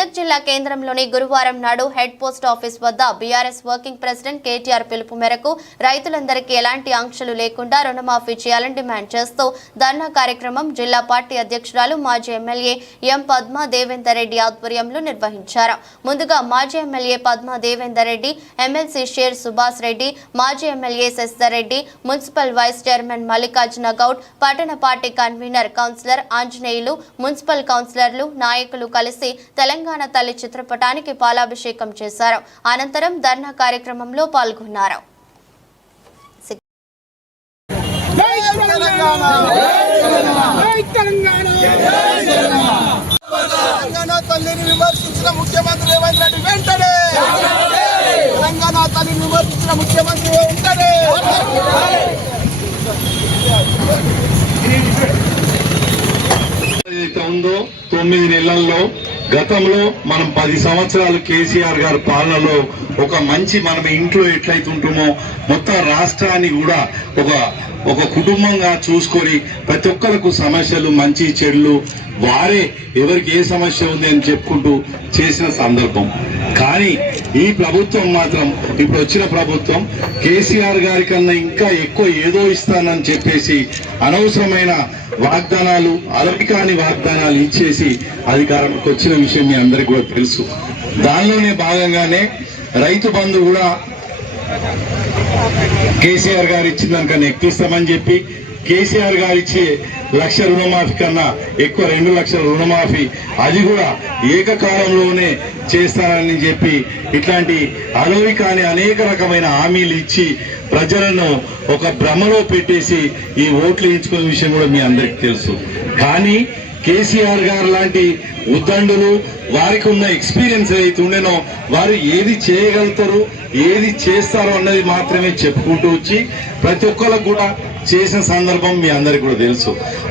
మెదక్ జిల్లా కేంద్రంలోని గురువారం నాడు హెడ్ పోస్ట్ ఆఫీస్ వద్ద బీఆర్ఎస్ వర్కింగ్ ప్రెసిడెంట్ కేటీఆర్ పిలుపు మేరకు రైతులందరికీ ఎలాంటి ఆంక్షలు లేకుండా రుణమాఫీ చేయాలని డిమాండ్ చేస్తూ ధర్నా కార్యక్రమం జిల్లా పార్టీ అధ్యక్షురాలు మాజీ ఎమ్మెల్యే ఎం పద్మా దేవేందర్ రెడ్డి ఆధ్వర్యంలో నిర్వహించారు. ముందుగా మాజీ ఎమ్మెల్యే పద్మా దేవేందర్ రెడ్డి, ఎమ్మెల్సీ షేర్ సుభాష్ రెడ్డి, మాజీ MLA Shashidhar Reddy, municipal vice chairman Mallikarjuna Goud, పట్టణ party convener councillor Anjaneyulu, municipal కౌన్సిలర్లు, నాయకులు కలిసి తెలంగాణ తల్లి చిత్రపటానికి పాలాభిషేకం చేశారు. అనంతరం ధర్నా కార్యక్రమంలో పాల్గొన్నారు. ఉందో 9 నెలల్లో గతంలో మనం 10 సంవత్సరాలు కేసీఆర్ గారి పాలనలో ఒక మంచి మనం ఇంట్లో ఎట్లయితే ఉంటుమో మొత్తం రాష్ట్రాన్ని కూడా ఒక కుటుంబంగా చూసుకొని ప్రతి ఒక్కరికి సమస్యలు మంచి చెడులు వారే ఎవరికి ఏ సమస్య ఉంది అని చెప్పుకుంటూ చేసిన సందర్భం. కానీ ఈ ప్రభుత్వం మాత్రం ఇప్పుడు వచ్చిన ప్రభుత్వం కేసీఆర్ గారి కన్నా ఇంకా ఎక్కువ ఏదో ఇస్తానని చెప్పేసి అనవసరమైన వాగ్దానాలు, అలవికాని వాగ్దానాలు ఇచ్చేసి అధికారంలోకి వచ్చిన విషయం మీ అందరికీ కూడా తెలుసు. దానిలోనే భాగంగానే రైతు బంధు కూడా కేసీఆర్ గారు ఇచ్చిన దానికన్నా ఎక్కువ ఇస్తామని చెప్పి కేసీఆర్ గారు ఇచ్చే 1,00,000 రుణమాఫీ కన్నా ఎక్కువ 2 లక్షల రుణమాఫీ అది కూడా ఏకకాలంలోనే చేస్తానని చెప్పి ఇట్లాంటి అలవి కాని అనేక రకమైన హామీలు ఇచ్చి ప్రజలను ఒక భ్రమలో పెట్టేసి ఈ ఓట్లు వేయించుకునే విషయం కూడా మీ అందరికీ తెలుసు. కానీ కేసీఆర్ గారు లాంటి ఉద్దండులు వారికి ఉన్న ఎక్స్పీరియన్స్ ఏదైతే ఉండేనో వారు ఏది చేయగలుగుతారు, ఏది చేస్తారో అన్నది మాత్రమే చెప్పుకుంటూ వచ్చి ప్రతి ఒక్కరికి కూడా చేసిన సందర్భం మీ అందరికి కూడా తెలుసు.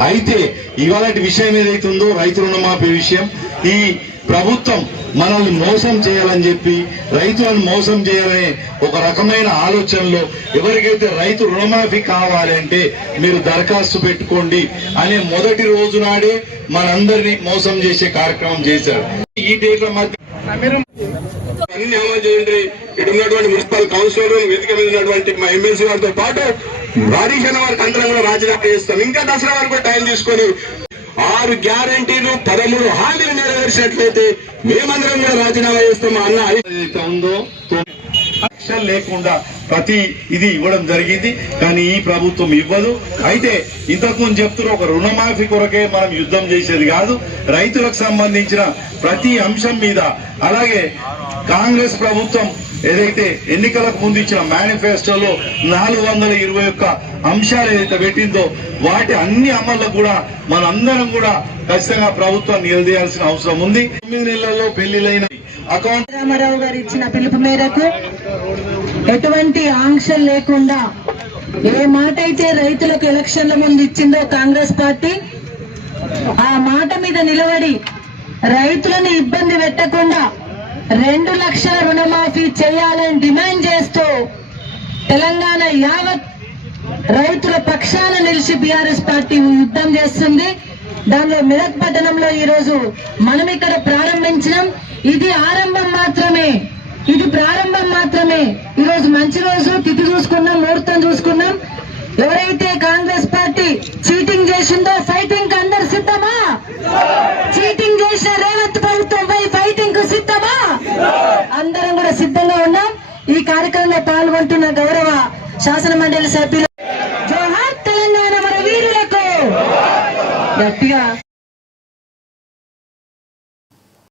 అయితే ఇవాళ విషయం ఏదైతే ఉందో రైతు రుణమాఫీ విషయం, ఈ ప్రభుత్వం మనల్ని మోసం చేయాలని చెప్పి రైతులను మోసం చేయాలనే ఒక రకమైన ఆలోచనలో ఎవరికైతే రైతు రుణమాఫీ కావాలి అంటే మీరు దరఖాస్తు పెట్టుకోండి అనే మొదటి రోజు నాడే మనందరినీ మోసం చేసే కార్యక్రమం చేశారు. ఈ డేట్ల మధ్య అన్ని అమలు చేయండి. ఇక్కడ ఉన్నటువంటి మున్సిపల్ కౌన్సిలర్ వేదిక మీద ఉన్నటువంటి మా ఎమ్మెల్సీ వారితో పాటు రాజీషణ వారికి అందరం కూడా రాజీనామా చేస్తాం. ఇంకా దసరా వరకు టైం తీసుకొని 6 గ్యారంటీలు 13 హామీలు నెరవేర్చినట్లయితే మేమందరం కూడా రాజీనామా చేస్తాం అన్న ఏదైతే ఉందో లక్ష్యం లేకుండా ప్రతి ఇది ఇవ్వడం జరిగింది. కానీ ఈ ప్రభుత్వం ఇవ్వదు. అయితే ఇంతకుముందు చెప్తున్న ఒక రుణమాఫీ కొరకే మనం యుద్ధం చేసేది కాదు, రైతులకు సంబంధించిన ప్రతి అంశం మీద. అలాగే కాంగ్రెస్ ప్రభుత్వం ఏదైతే ఎన్నికలకు ముందు ఇచ్చిన మేనిఫెస్టోలో 421 అంశాలు ఏదైతే పెట్టిందో వాటి అన్ని అమల్లో కూడా మనందరం కూడా ఖచ్చితంగా ప్రభుత్వాన్ని నిలదీయాల్సిన అవసరం ఉంది. 9 నెలల్లో పెళ్లిలైన అకౌంట్ రామారావు గారు ఇచ్చిన పిలుపు మేరకు ఎటువంటి ఆంక్షలు లేకుండా ఏ మాట అయితే రైతులకు ఎలక్షన్ల ముందు ఇచ్చిందో కాంగ్రెస్ పార్టీ ఆ మాట మీద నిలబడి రైతులను ఇబ్బంది పెట్టకుండా 2 లక్షల రుణమాఫీ చేయాలని డిమాండ్ చేస్తూ తెలంగాణ యావత్ రైతుల పక్షాన నిలిచి బీఆర్ఎస్ పార్టీ యుద్ధం చేస్తుంది. దానిలో మెదక్ పట్టణంలో ఈ రోజు మనం ఇక్కడ ప్రారంభించినాం. ఇది ఆరంభం మాత్రమే, ఇది ప్రారంభం మాత్రమే. ఈ రోజు మంచి రోజు, తిథి చూసుకున్నాం, ముహూర్తం చూసుకున్నాం. ఎవరైతే కాంగ్రెస్ పార్టీ చీటింగ్ చేసిందో ఫైటింగ్ కు అందరు సిద్ధమా? చీటింగ్ చేసిన రేవంత్ ప్రభుత్వం ఫైటింగ్ కు సిద్ధమా? అందరం కూడా సిద్ధంగా ఉన్నాం. ఈ కార్యక్రమంలో పాల్గొంటున్న గౌరవ శాసన మండలి సభ్యులు జోహార్ తెలంగాణ మన వీరులకు గట్టిగా